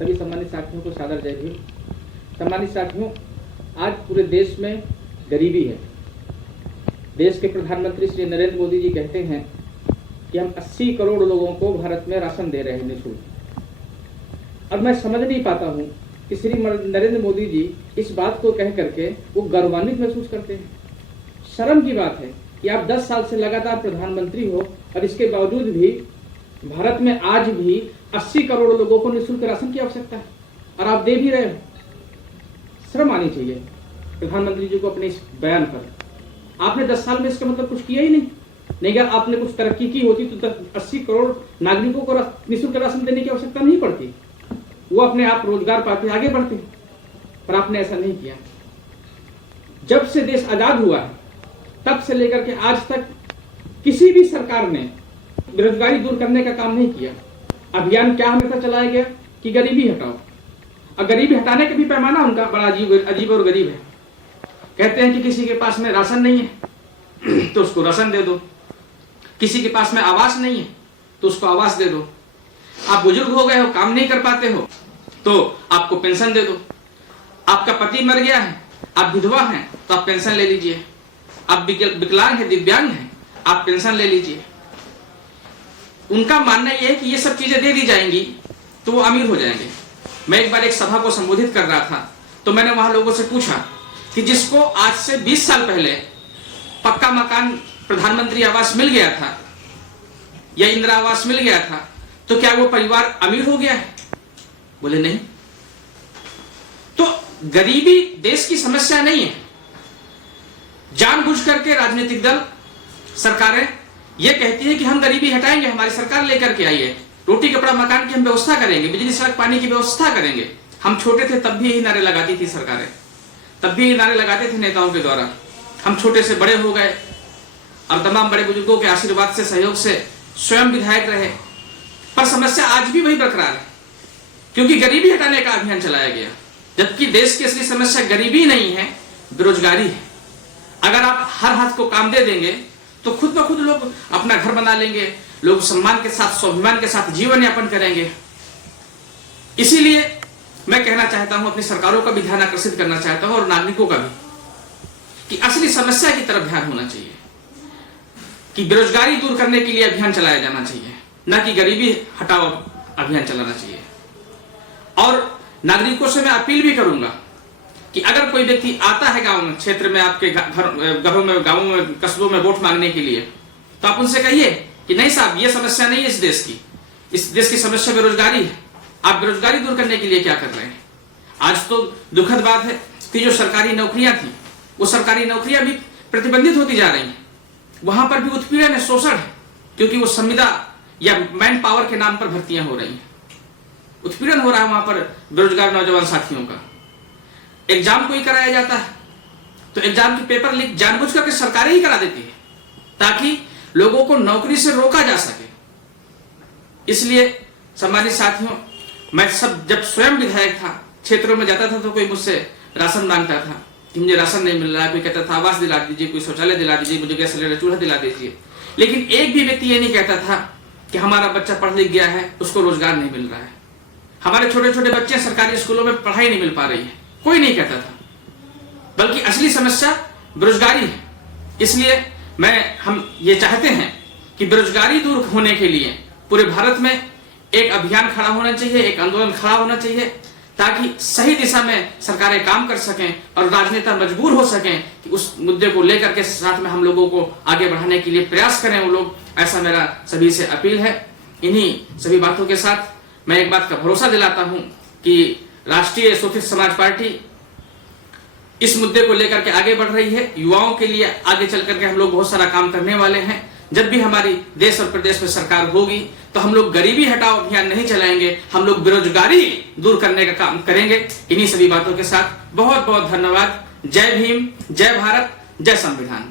सभी सम्मानित साथियों को सादर जय भीम। सम्मानित साथियों, आज पूरे देश में गरीबी है। देश के प्रधानमंत्री श्री नरेंद्र मोदी जी कहते हैं कि हम 80 करोड़ लोगों को भारत में राशन दे रहे हैं निःशुल्क। और मैं समझ नहीं पाता हूँ कि श्री नरेंद्र मोदी जी इस बात को कह करके वो गौरवान्वित महसूस करते हैं। शर्म की बात है कि आप 10 साल से लगातार प्रधानमंत्री हो और इसके बावजूद भी भारत में आज भी 80 करोड़ लोगों को निःशुल्क राशन की आवश्यकता है और आप दे भी रहे हो। शर्म आनी चाहिए प्रधानमंत्री जी को अपने इस बयान पर। आपने 10 साल में इसका मतलब कुछ किया ही नहीं। अगर आपने कुछ तरक्की की होती तो 80 करोड़ नागरिकों को निःशुल्क राशन देने की आवश्यकता नहीं पड़ती, वो अपने आप रोजगार पाते आगे बढ़ते, पर आपने ऐसा नहीं किया। जब से देश आजाद हुआ है तब से लेकर के आज तक किसी भी सरकार ने बेरोजगारी दूर करने का काम नहीं किया। अभियान क्या हमेशा चलाया गया कि गरीबी हटाओ, और गरीबी हटाने का भी पैमाना उनका बड़ा अजीब और गरीब है। कहते हैं कि किसी के पास में राशन नहीं है तो उसको राशन दे दो, किसी के पास में आवास नहीं है तो उसको आवास दे दो, आप बुजुर्ग हो गए हो, काम नहीं कर पाते हो तो आपको पेंशन दे दो, आपका पति मर गया है, आप विधवा हैं तो आप पेंशन ले लीजिए, आप विकलांग है, दिव्यांग हैं, आप पेंशन ले लीजिए। उनका मानना यह है कि ये सब चीजें दे दी जाएंगी तो वो अमीर हो जाएंगे। मैं एक बार एक सभा को संबोधित कर रहा था तो मैंने वहां लोगों से पूछा कि जिसको आज से 20 साल पहले पक्का मकान प्रधानमंत्री आवास मिल गया था या इंदिरा आवास मिल गया था तो क्या वो परिवार अमीर हो गया है? बोले नहीं। तो गरीबी देश की समस्या नहीं है। जानबूझ करके राजनीतिक दल, सरकारें ये कहती है कि हम गरीबी हटाएंगे, हमारी सरकार लेकर के आई है, रोटी कपड़ा मकान की हम व्यवस्था करेंगे, बिजली सड़क पानी की व्यवस्था करेंगे। हम छोटे थे तब भी यही नारे लगाती थी सरकारें, तब भी ये नारे लगाते थे नेताओं के द्वारा। हम छोटे से बड़े हो गए और तमाम बड़े बुजुर्गों के आशीर्वाद से, सहयोग से स्वयं विधायक रहे, पर समस्या आज भी वही बरकरार है क्योंकि गरीबी हटाने का अभियान चलाया गया। जबकि देश की असली समस्या गरीबी नहीं है, बेरोजगारी है। अगर आप हर हाथ को काम दे देंगे तो खुद ब खुद लोग अपना घर बना लेंगे, लोग सम्मान के साथ, स्वाभिमान के साथ जीवन यापन करेंगे। इसीलिए मैं कहना चाहता हूं, अपनी सरकारों का भी ध्यान आकर्षित करना चाहता हूं और नागरिकों का भी, कि असली समस्या की तरफ ध्यान होना चाहिए, कि बेरोजगारी दूर करने के लिए अभियान चलाया जाना चाहिए, न कि गरीबी हटाओ अभियान चलाना चाहिए। और नागरिकों से मैं अपील भी करूंगा कि अगर कोई व्यक्ति आता है गांव में, क्षेत्र में, आपके घरों में, गांवों में, कस्बों में वोट मांगने के लिए, तो आप उनसे कहिए कि नहीं साहब, ये समस्या नहीं है इस देश की। इस देश की समस्या बेरोजगारी है। आप बेरोजगारी दूर करने के लिए क्या कर रहे हैं? आज तो दुखद बात है कि जो सरकारी नौकरियां थी वो सरकारी नौकरियां भी प्रतिबंधित होती जा रही हैं। वहां पर भी उत्पीड़न है, शोषण है, क्योंकि वो संविदा या मैन पावर के नाम पर भर्तियां हो रही हैं। उत्पीड़न हो रहा है वहां पर बेरोजगार नौजवान साथियों का। एग्जाम कोई कराया जाता है तो एग्जाम की पेपर लीक जानबूझ करके सरकारें ही करा देती है ताकि लोगों को नौकरी से रोका जा सके। इसलिए सम्मानित साथियों, मैं जब स्वयं विधायक था, क्षेत्रों में जाता था तो कोई मुझसे राशन मांगता था कि मुझे राशन नहीं मिल रहा है, कोई कहता था आवास दिला दीजिए, कोई शौचालय दिला दीजिए, मुझे गैस सिलेंडर चूल्हा दिला दीजिए। लेकिन एक भी व्यक्ति ये नहीं कहता था कि हमारा बच्चा पढ़ लिख गया है, उसको रोजगार नहीं मिल रहा है, हमारे छोटे छोटे बच्चे सरकारी स्कूलों में पढ़ाई नहीं मिल पा रही है, कोई नहीं कहता था। बल्कि असली समस्या बेरोजगारी है। इसलिए हम ये चाहते हैं कि बेरोजगारी दूर होने के लिए पूरे भारत में एक अभियान खड़ा होना चाहिए, एक आंदोलन खड़ा होना चाहिए, ताकि सही दिशा में सरकारें काम कर सकें और राजनेता मजबूर हो सकें कि उस मुद्दे को लेकर के साथ में हम लोगों को आगे बढ़ाने के लिए प्रयास करें वो लोग। ऐसा मेरा सभी से अपील है। इन्हीं सभी बातों के साथ मैं एक बात का भरोसा दिलाता हूं कि राष्ट्रीय शोषित समाज पार्टी इस मुद्दे को लेकर के आगे बढ़ रही है। युवाओं के लिए आगे चल करके हम लोग बहुत सारा काम करने वाले हैं। जब भी हमारी देश और प्रदेश में सरकार होगी तो हम लोग गरीबी हटाओ अभियान नहीं चलाएंगे, हम लोग बेरोजगारी दूर करने का काम करेंगे। इन्हीं सभी बातों के साथ बहुत बहुत धन्यवाद। जय भीम, जय भारत, जय संविधान।